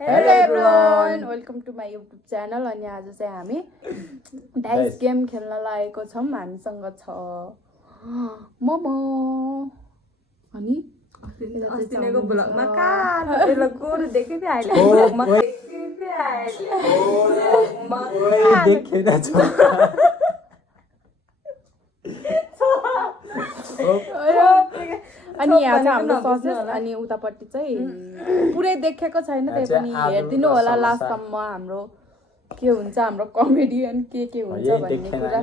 Hello everyone, welcome to my YouTube channel. अनि आज चाहिँ हामी डाइस गेम खेल्न लागेको छौं. हामीसँग छ मोमो अनि अस्तिको ब्लगमा कालो गोरु देखेथे अहिले ब्लगमा देखेथे अहिले देखेन छ अनि यहाँ चाहिँ हाम्रो ससेस अनि उतापट्टि चाहिँ पुरै देखेको छैन त्यही पनि हेर्दिनु होला लास्टसम्म हाम्रो के हुन्छ हाम्रो कमेडियन के हुन्छ भन्ने कुरा.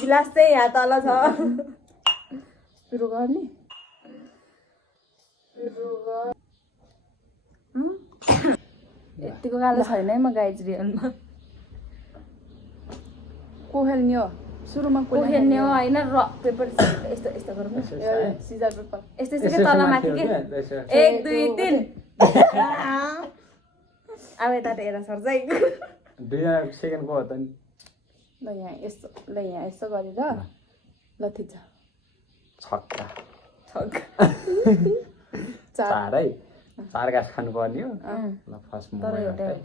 गिलास चाहिँ यहाँ तल छ. सुरु गर्ने यतिको गाह्रो छैन है म गाइज रियलमा. को खेल्ने हो सुरुमा को खेल्ने हो हैन रक पेपर यस्तो यस्तो गरौँ सिजर पेपर यस्तो यस्तो के तल माथि के 1 2 3 अब यता हेर सर्छ है 2 सेकेन्ड को हो त नि. ल यहाँ यस्तो गरेर ल थिच छक्का चार है 4 घाँस खानु पर्ने हो. ल फर्स्ट तर एउटा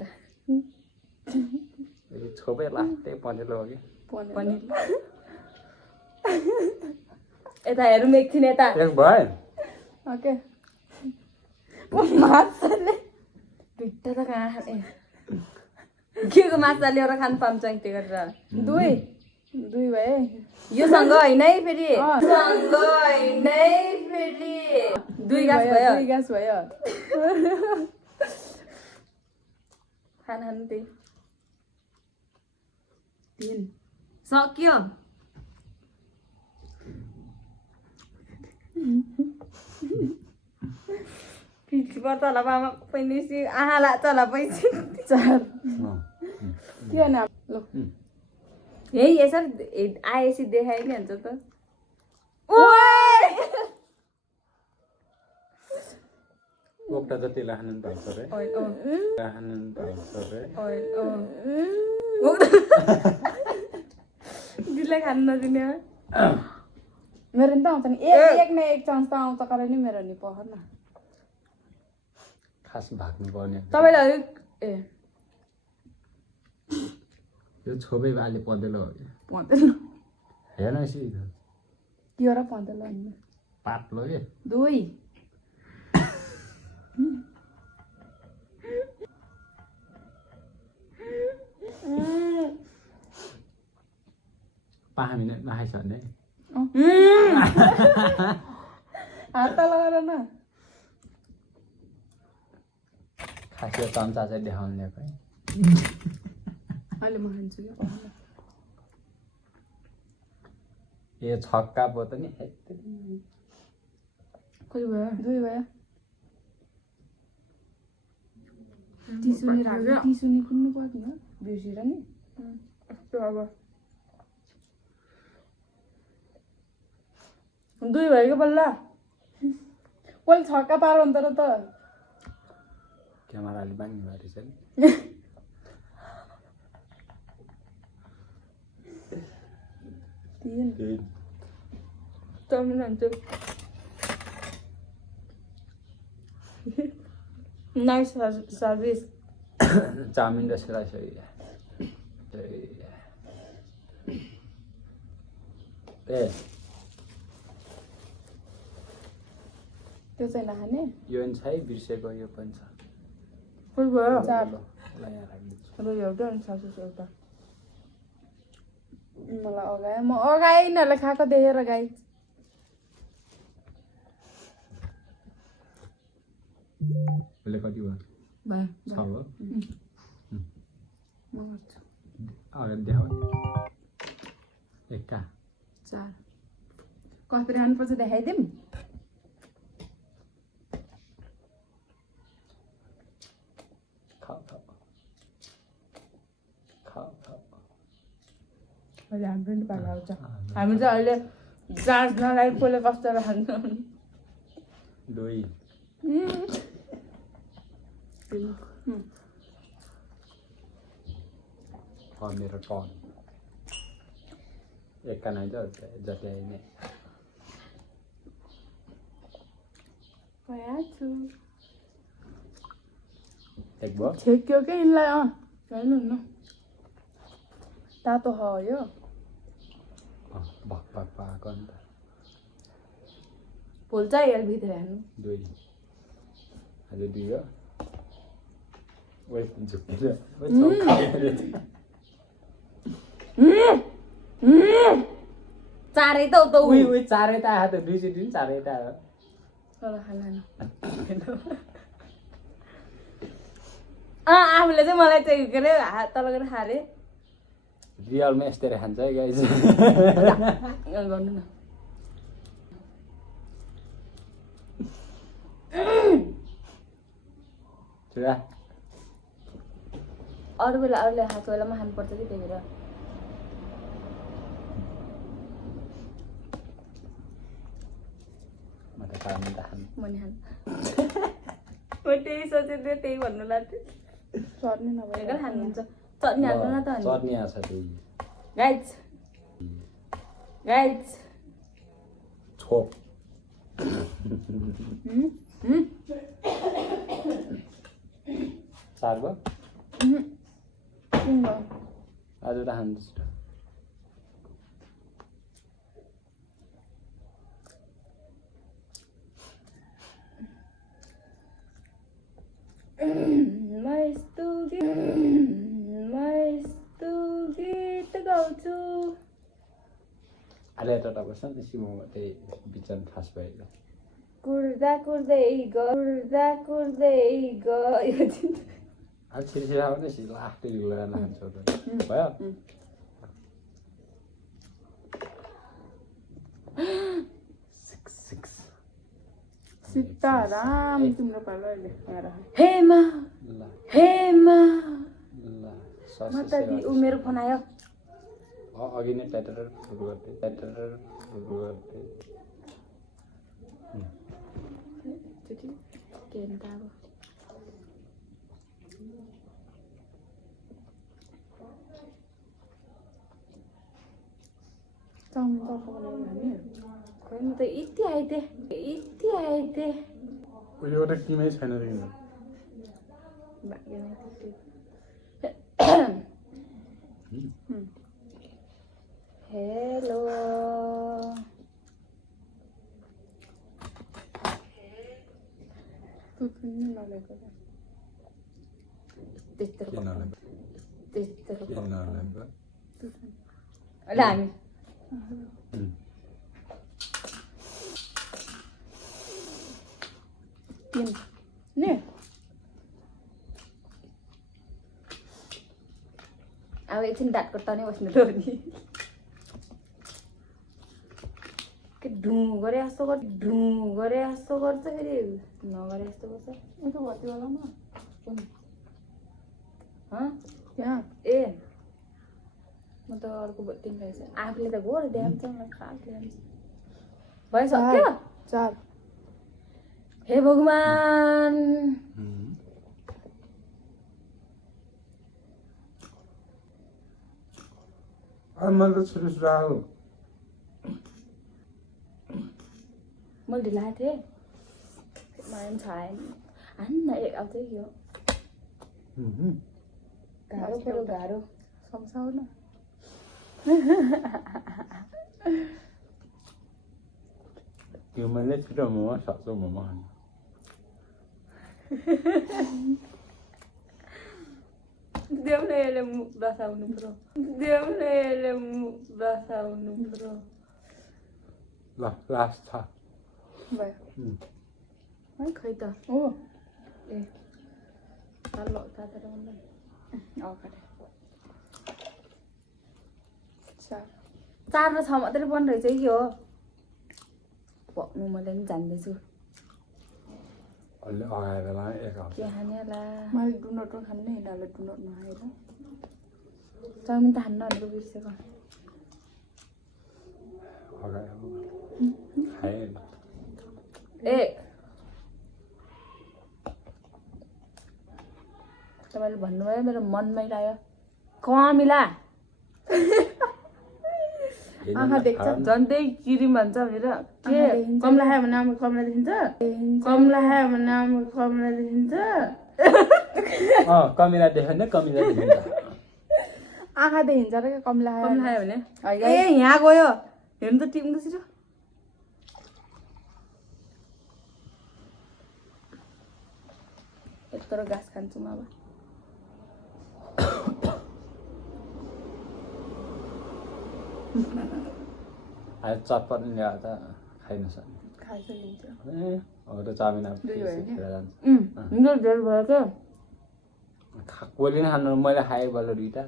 छोपे लास्टै पनेलो हो कि पनि यता हेरौँ एकछिन यता एक भयो. ओके माछाले भिट्टा त कहाँ खाने के को माछा ल्याएर खानु पाउँछ त्यो गरेर दुई भए यो सँग हैन है फेरि सँग हैन है फेरि 2 गास भयो 2 गास भयो. खान त्यही 3 सक्यो. पिठी पर्छ होला मामा पैनिसी आहा लाग्छ होला पैसा 4 के नाम ल यही यसरी आएपछि देखाइ नि हुन्छ त. ओइ ओक्टा जति लाखानु पाउँछ रे लाखानु पाउँछ रे दिलै खानु नदिने मेरो नि त आउँछ नि एक न एक चान्स त आउँछ करे नि मेरो नि पख न खास भाग्नु पर्ने. तपाईलाई ए यो छोपे बाले पदेलो हो कि पँदेल हेर्न सी त्यो र पँदेल अनि पातलो के 2 5 मिनट नखाइछ भने हात त लगाएर न खास यो चम्चा चाहिँ देखाउनु ल्याएको है. अहिले म खान्छु कि पख यो छक्का पो त नि कति भयो 2 भयो. टिसुनी कुन्नु पर्दैन बिर्सेर नि अब 2 भयो बल्ल कोही छक्का पारो नि तर त क्यामेराले बाङ्गी भएछ नि. चाउमिन हान्छु. Nice service. चाउमिन र सेरासरी त्यो चाहिँ नखाने यो पनि छ है बिर्सेको यो पनि छ. कोही भयो 4 ल यहाँ राखिदिन्छु. र एउटा अनि सासु एउटा मलाई अगाए म अगाए यिनीहरूले खाएको देखेर गाई उसले कति भयो भयो 6 भयो. म गर्छु अगाडि देखाऊ 1 का 4 कति खानुपर्छ देखाइदिउँ. अहिले हाम्रो नि पाला आउँछ. हामी चाहिँ अहिले जाँच नलाइ कसले कस्तो खान्छ 2 मेरो टर्न 1 का नाही जति आइने गएको छु एक भयो छेक्यो के यिनलाई हेर्नु न तातो हो यो भक भक पाएको नि त भुल्छ एलभित्र हेर्नु 2 आज 2 हो वेट झुकेर चारै त उता उही चारै त आयो त 2 चिटी नि चारै त आयो आफूले चाहिँ मलाई चाहिँ के अरे हात तल गरेर खारे रियलमा यस्तै खान्छ है गाइस गर्नु न छुरा अरू बेला अरूले खाएको बेलामा खानुपर्छ कि त्यही भएर म त खानु त खानु म नि खानु म त्यही सोचेको थिएँ त्यही भन्नु लाग्थ्यो चट्नी नभए हेरेर खानुहुन्छ चट्नी हाल्नु न त अनि चट्नी आछ त्यही गाइज छोप चार भयो आज त खान्छ म यस्तो गीत गाउँछु अहिले त बस्छ नि सिममा त्यही बिचन फास भयो कुर्दा कुर्दै गयो अब छिरछिरा आउने सिल आफ्नै लगाएर खान्छ भयो सीताराम तिम्रो पालो अहिले यहाँ राख हेमा ल म सस त ऊ मेरो फोन आयो अघि नै ट्याटर गर्दै के अन्त अब चाउमिन चर्को बनाउनु भने खोइ म त यति आइदिएँ एउटा किमै छैन रहेछ हेलो नलेको त्यस्तो नलेको अहिले हामी तिन ने अब एकछिन दाँतको तनै बस्नु थियो नि के ढुँ गरे जस्तो गर्छ फेरि नगरे जस्तो गर्छ यसो भतिवालामा यहाँ ए म त अर्को बत्ती खाइछ आफूले त गोर ड्याम्छ मलाई खास ड्याम्छ भइसक्यो 4 हे भगवान मैले त सुरु आयो मैले ढिला थिएँ मलाई पनि छाएँ हान्न एक आउँछ कि हो गाह्रो पऱ्यो गाह्रो सम्झाउ न त्यो मैले छिटो मोमो सक्छु मोमो खानु देउनेले मुख बसाउनु पर्यो ल लास्ट छ भयो है खै त हो ए तातो अगाडि 4 4 र 6 मात्रै पनि रहेछ कि हो पक्नु मैले पनि जान्दैछु अलि अगाएर लाने एक आउँछ के खाने होला मैले डुनट खान्ने यिनीहरूले डुनट नखाएर चाउमिन त खान्न भनेको बिर्सेको अगाएर खाएँ ए तपाईँले भन्नुभयो मेरो मनमै लाग्यो कमिला आँखा देख्छ झन्डै किरिम भन्छ भनेर के देखिन्छ। कमला खायो भने आमा कमला देखिन्छ कमला खायो भने आमा कमला देखिन्छ कमिला देख्यो भने कमिला देखिन्छ आँखा देखिन्छ र क्या कमिला कम खायो भने है ए यहाँ गयो हेर्नु त टिप्नु छिटो यत्रो घाँस खान्छु म अब आज चटपट नि ल्याएर त खाइ नसक्ने खाइसकिन्छ अब त चाउमिन अब दुई भयो नि? खेर जान्छ मेरो डेढ भयो क्या कोहीले नै खानु मैले खाएँ बल्ल दुइटा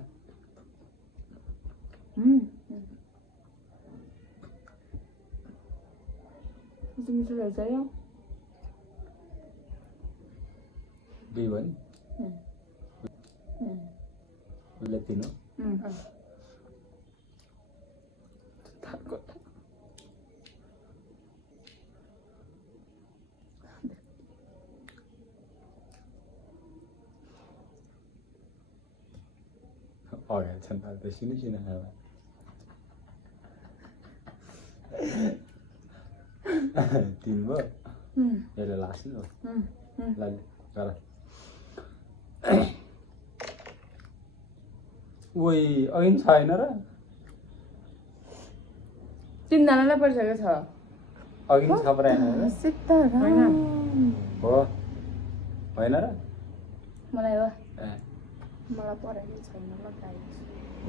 मिठो रहेछ यो दुई भयो नि उसले तिन हो अगाडि छन् त सिनो सिनो खायो तिन भयो यसले लास्ट नि हो ल गर ओइ अघि पनि छैन र तिनजनालाई परिसकेको छ अघि पनि छ पराएन र सीताराम हो होइन र मलाई हो ए मलाई परेको छैन ल गाइस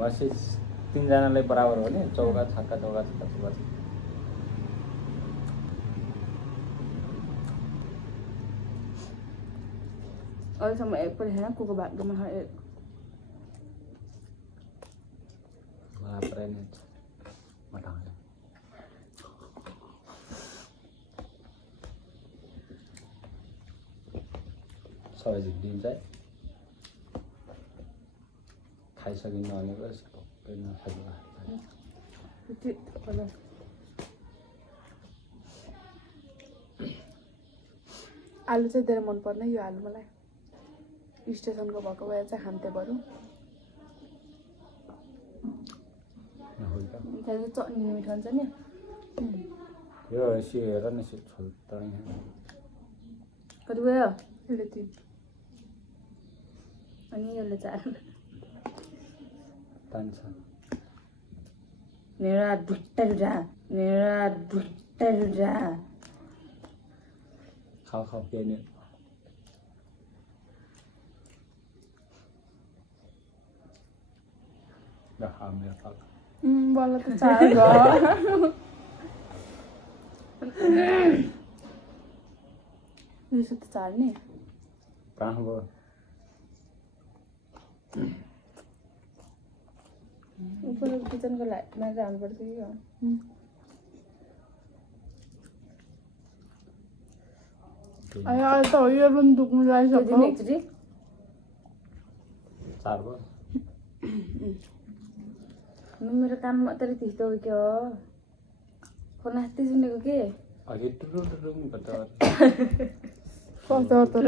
बसी तिनजनालाई बराबर हो नि चौका छक्का चौका छक्का चौका छक्का अहिलेसम्म एक पनि छैन कुको भाग्यमा एक बराबर नै मटाउने सबै झिक्दिन्छ है खाइसकिन्न भनेको सबै नखाइदिनु आलु चाहिँ धेरै मन पर्ने यो आलु मलाई स्टेसनको भएको भए चाहिँ खान्थे बरु त्यहाँदेखि चटनी मिठो हुन्छ नि यो यसो हेर न यसो छोल्दा कति भयो यसले तिन अनि यसले 4 तान्छ मेरा दुट्टा खाऊ खाऊ केही नि ल खा मेरो खाऊ बल्ल त 4 भयो यसो त 4 नि कहाँ भयो ऊपर किचनको लाइटमा जानुपर्छ कि अहिले त हो यो पनि दुख्नु लागिसक्यो एकचोटि 4 भयो मेरो काम मात्रै त्यस्तो हो क्या फोन हात्ती सुनेको के अघि टुरु टुरु गर्छ कस्तो तर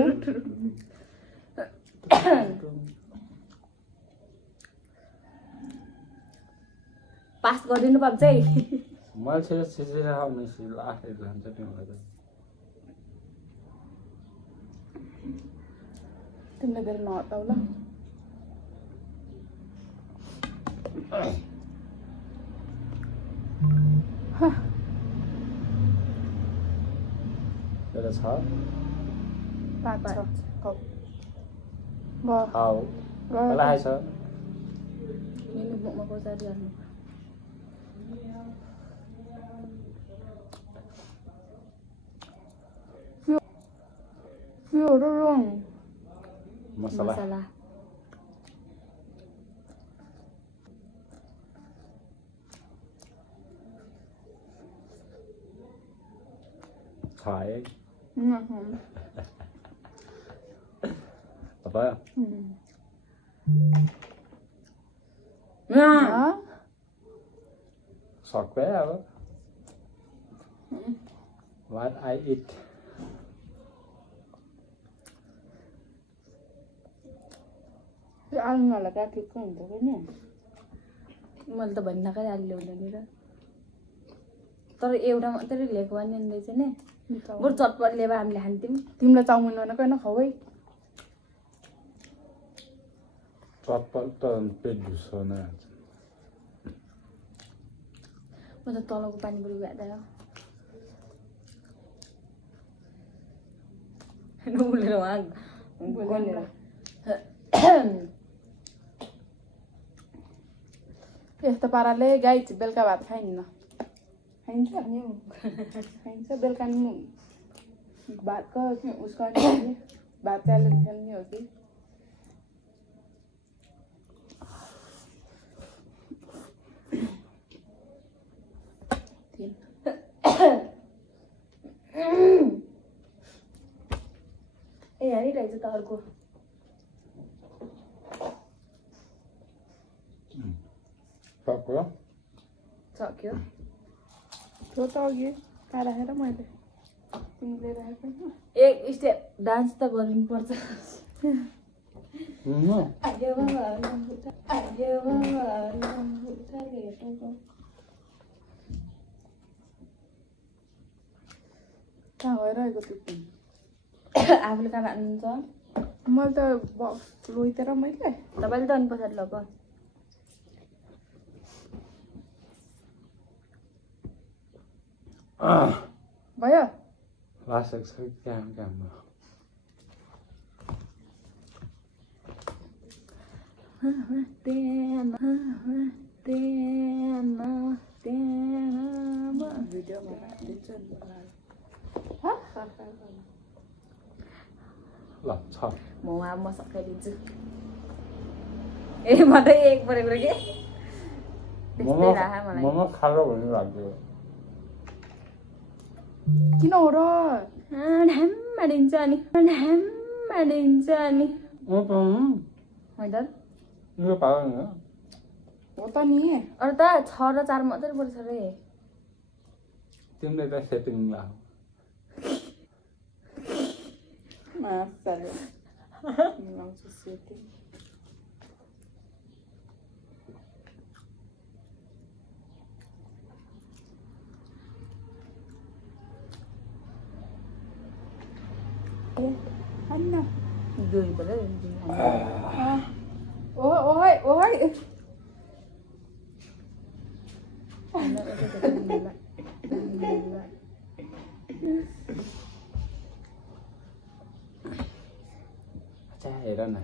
पास गरिदिनु पर्छ है मैले छिटो छिटो आउने आफै लान्छ नि मलाई त तिमीले धेरै नहटाउ ल एउटा छ 5 छ खाऊ खाऊ मलाई छ मेनु बुकमा पचारिहाल्नु यो हो र रङ मसला मसला खाए Mhm. apa Hah? sok ya apa what I eat Cái ăn là cái thịt của mình thôi nhỉ? मैले त भन्न आलु ल्याउँदैन र तर एउटा मात्रै ल्याएको भने रहेछ नि बरु चटपट ल्याएर हामीले खान्थ्यौँ तिमीलाई चाउमिन बनाएको होइन खाऊ है चटपट पेट झुसाउने म त तलको पानी बरु गाड्दा नबोलेर उहाँ गनेर यस्तो पाराले गाई बेलुका भात खाइन्न खाइन्छ खाइन्छ बेलुका नि भातको उसको भात च्यालेन्ज खेल्ने हो कि ए हानिरहेछ त अर्को सक्यो सक्यो त्यो त अघि कहाँ राखेर मैले तिमीले राखेको होइन एक स्टेप डान्स त गर्नुपर्छ कहाँ गइरहेको त्यो आफूले कहाँ राख्नुहुन्छ मैले त लोइतेर मैले तपाईँले त अनि पछाडि लग भयो लासेको छ काममा भिडियोमा राखिदिन्छु नि ल छ म उहाँ म सकाइदिन्छु ए म त एक परेको के त्यस्तै राख मलाई मोमो खालो भन्ने लाग्यो किन हो र ढ्याममा दिन्छ अनि होइन यो पाएन हो त नि अरू त 6 र 4 मात्रै पर्छ रे तिमीले त सेटिङ ला मासले मिलाउँछु सेटिङ अन्ना दुई पऱ्यो ओहै ओहै हेर न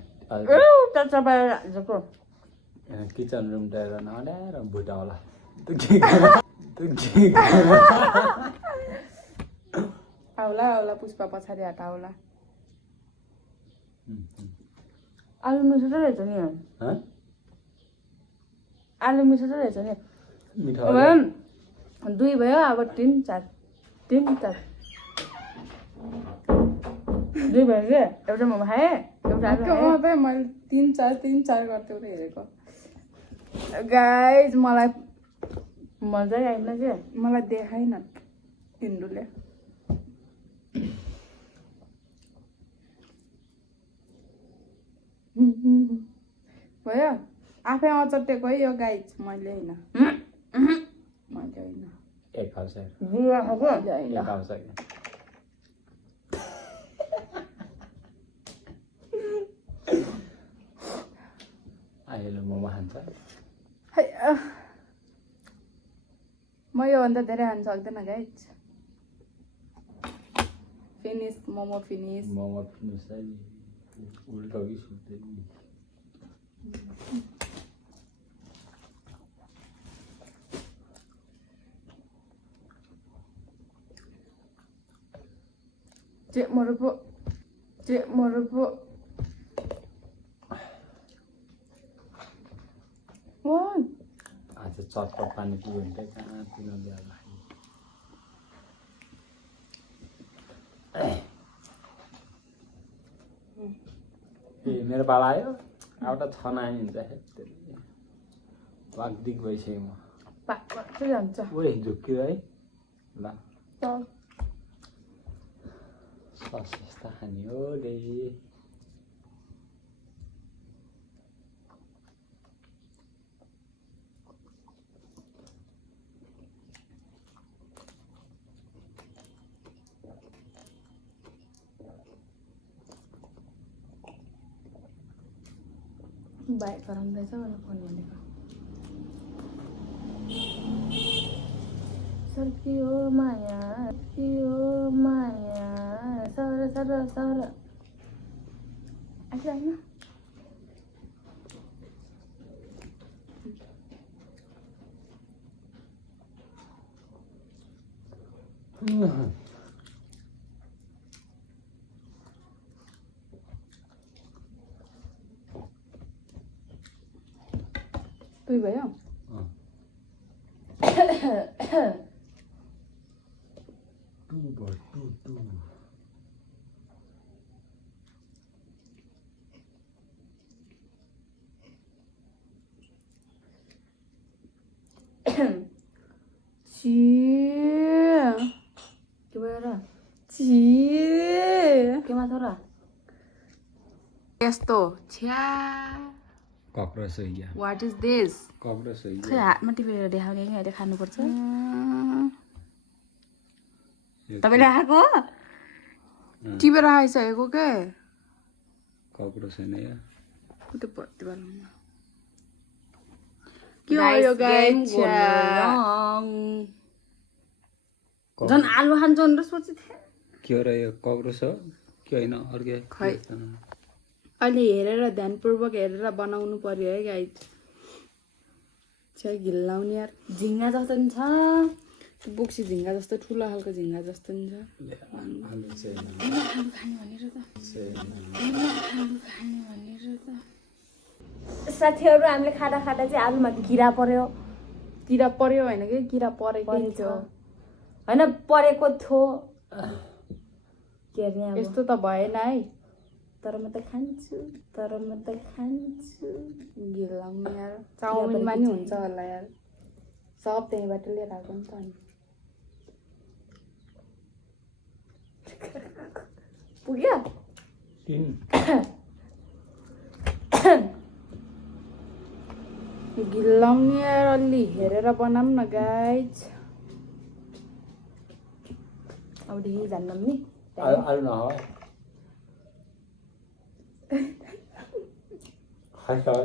किचन रुम टेर नल्याएर भुटाउला आउला आउला पुष्पा पछाडि हट आउला आलु मिठो त रहेछ नि आलु मिठो त रहेछ नि मिठो अब 2 भयो अब 3 4 2 भयो के एउटा मोमो खाएँ एउटा आलु खाएँ मैले 3 4 गर्थ्यो र हेरेको गाइज मलाई मजै आएन के मलाई देखाइन हिन्दूले भयो आफै अचट्टेको है यो गाइज मैले होइन मैले होइन एक हाउस अहिले मोमो खान्छ म योभन्दा धेरै खान सक्दैन guys finish momo finish momo finish उल्टो कि सुत्दै Cek merebuk wah आज चटपट पानी पियो भने चाहिँ कहाँ पिन ल्याएर ए मेरो पाला आयो एउटा छना आइन्छ वागदिक भइसक्यो म पाक्कै जान्छ ओइ झुक्क्यो है ल चल सस्ता खाने हो रे बाइक गराउँदैछ भनेर फोन भनेको सर्कियो माया सर सर सर आइज होइन दुई भयो के भयो र केमा छ र यस्तो छ्या कक्रोच हो क्या वाट इज दिस कक्रोच हो खै हातमा टिपेर देखाउने कि अहिले खानुपर्छ तपाईँले आएको हो टिपेर आइसकेको के कक्रोच होइन या त्यो भर्ती बनाउनु के हो यो गाइस झन् आलु खान्छ भनेर सोचेको थिएँ के हो र यो कक्रोच हो के होइन अर्कै खै अहिले हेरेर ध्यानपूर्वक हेरेर बनाउनु पर्यो है गाइस छ्या घिल्लाउने यार झिङ्गा जस्तो नि छ त्यो बोक्सी झिङ्गा जस्तो ठुलो खालको झिङ्गा जस्तो नि छ आलु चाहिँ आलु खाने भनेर त साथीहरू हामीले खाँदा खाँदा चाहिँ आलुमा किरा पर्यो किरा पर्यो होइन कि किरा परेकै थियो होइन परेको थियो के अरे अब यस्तो त भएन है तर म त खान्छु घिल्लाउने यार चाउमिनमा नि हुन्छ होला यार सब त्यहीँबाट लिएर आएको नि त अनि पुग्यो घिल्लाउने यार अलि हेरेर बनाऊँ न गाइज अबदेखि जान्नौँ नि आलु नहो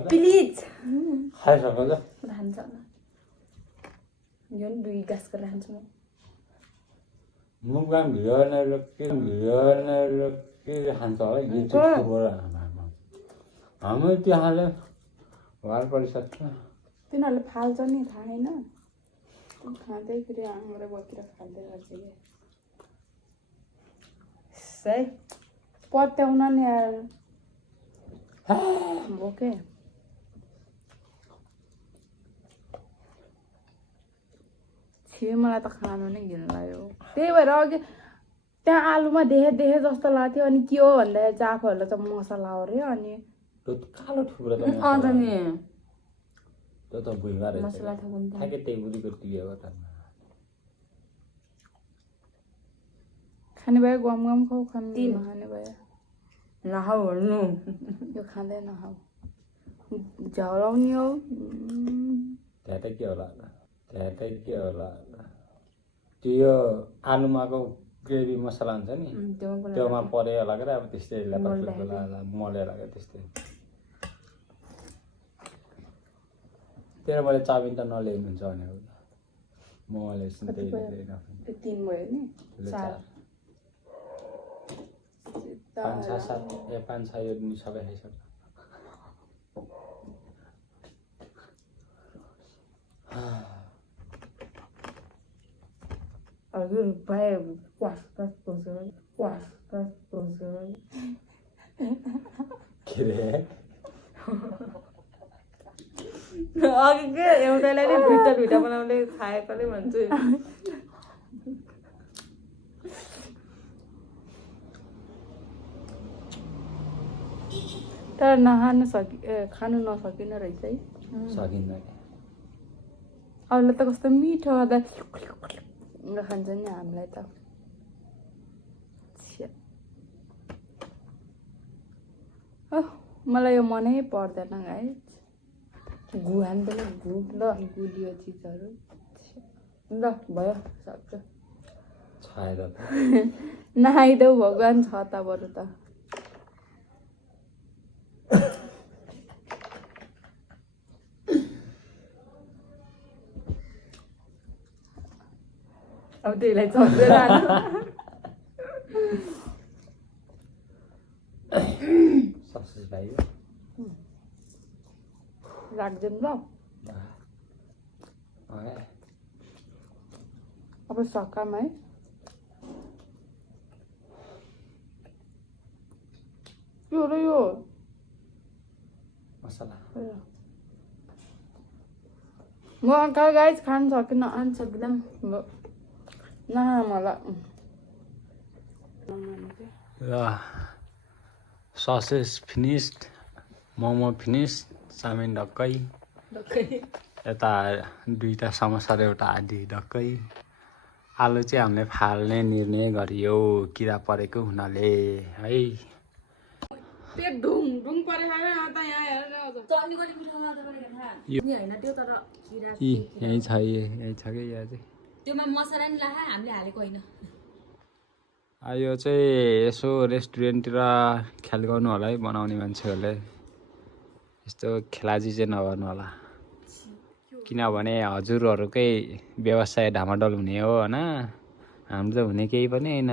प्लिज खाइसक्यो त खान्छ होला यो नि 2 गाँस गरेर खान्छु म मुखमा भिडियो के खान्छ होला हाम्रो त्यहाँले घर परिसक्छ तिनीहरूले फाल्छ नि थाहा छैन खाँदै फेरि आमाले बतिर खाँदै गर्छ कि सही पत्याउन नि यार ओके छिए मलाई त खानु नै घिन लाग्यो त्यही भएर अघि त्यहाँ आलुमा देखे जस्तो लाग्थ्यो अनि के हो भन्दाखेरि चाहिँ आफूहरूले त मसला हो अरे अनि कालो ठुक्रो त अन्त नि त्यो त भुइँमा रहेछ मसला थकुन् ठ्याक्कै त्यही बुढीको टियो हो त खाने भयो गम खाऊ खानु नखाने भयो नखाऊ भन्नु यो खाँदै नखाऊ झलाउने हो त्यहाँ त के होला त्यो यो आलुमाको ग्रेभी मसला हुन्छ नि त्योमा पऱ्यो होला क्या अब त्यस्तै मले लाग्यो त्यस्तै तेरो मैले चाउमिन त नल्याउनु हुन्छ भनेको मैले त्यो 3 भयो नि 4 5 6 7 5 6 यो सबै खाइसक्यो हजुर भाइ क्वास के रे अघि के एउटालाई नै भिडियो बनाउँदै खाएकोले भन्छु तर खानु नसकिन रहेछ है सकिन्न अरूलाई त कस्तो मिठो खान्छ नि हामीलाई त मलाई यो मनै पर्दैन गाइस गु हान्दैन गु ल गुलियो चिजहरू ल भयो सक्छ छाएर त नआइदेऊ भगवान् छ त बरु त अब त्यसलाई चल्दै लानु ससेज भाइ राख्दैन ल अब सकाम है यो र यो मसला म अंकल गाइस खान सकिन खान सक्दैन न मलाई ल sausage finished momo finished chowmein ढक्कै यता दुईटा समोसा र एउटा आदि ढक्कै आलु चाहिँ हामीले फाल्ने निर्णय गरियो किरा परेको हुनाले है पेट ढुङ ढुङ परे खायो त यहाँ हेर नि हैन त्यो तर किरा यही छ यही छ कि यहाँ चाहिँ त्योमा मसला नि लाहा हामीले हालेको हैन यो चाहिँ यसो रेस्टुरेन्टतिर ख्याल गर्नु होला है बनाउने मान्छेहरूले यस्तो खेलाजी चाहिँ नगर्नु होला किनभने हजुरहरूकै व्यवसाय ढामाडोल हुने हो होइन हाम्रो त हुने केही पनि होइन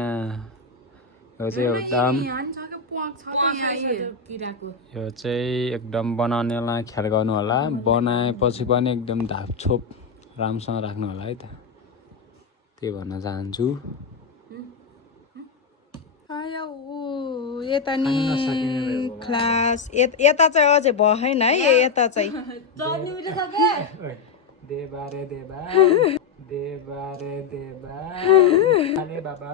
यो चाहिँ एकदम यो चाहिँ एकदम बनाउनेलाई ख्याल गर्नु होला बनाएपछि पनि एकदम धापछोप राम्रोसँग राख्नु होला है त त्यही भन्न चाहन्छु यता नि क्लास यता चाहिँ अझै भएन है यता चाहिँ देबारे देबा देबारे देबा अरे बाबा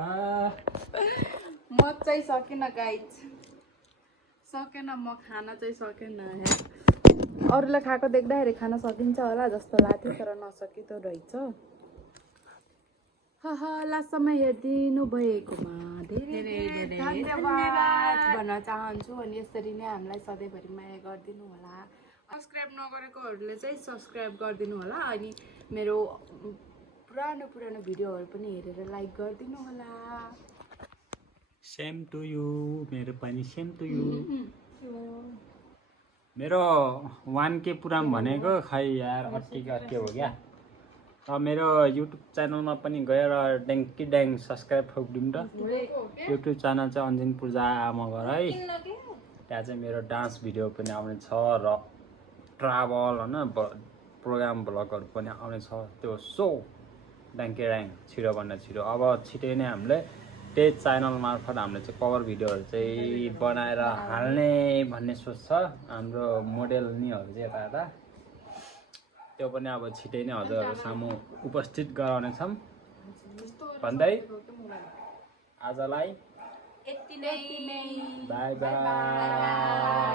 म चाहिँ सकेन गाइज सकेन म खान चाहिँ सकेन अरूले खाएको देख्दाखेरि खान सकिन्छ होला जस्तो लाग्थ्यो तर नसकिँदो रहेछ लास्टसम्म हेरिदिनु भएकोमा धेरै धेरै धन्यवाद भन्न चाहन्छु अनि यसरी नै हामीलाई सधैँभरि माया गरिदिनु होला सब्सक्राइब नगरेकोहरूले चाहिँ सब्सक्राइब गरिदिनु होला अनि मेरो पुरानो भिडियोहरू पनि हेरेर लाइक गरिदिनु होला सेम टु यु मेरो पनि सेम टु यु मेरो 1K पुराम भनेको खै यार अट्टी हो क्या मेरो युट्युब च्यानलमा पनि गएर ड्याङ्की ड्याङ सब्सक्राइब ठोकिदिउँ त युट्युब च्यानल चाहिँ अन्जिन पूजा मगर है त्यहाँ चाहिँ मेरो डान्स भिडियो पनि आउने छ र ट्राभल होइन प्रोग्राम भ्लगहरू पनि आउने छ त्यो सो ड्याङ्की ड्याङ छिटोभन्दा छिटो अब छिटै नै हामीले त्यही च्यानल मार्फत हामीले चाहिँ कभर भिडियोहरू चाहिँ बनाएर हाल्ने भन्ने सोच छ हाम्रो मोडेल निहरू चाहिँ यता त्यो पनि अब छिटै नै हजुरहरू सामु उपस्थित गराउनेछौँ भन्दै आजलाई यति नै बाई बाई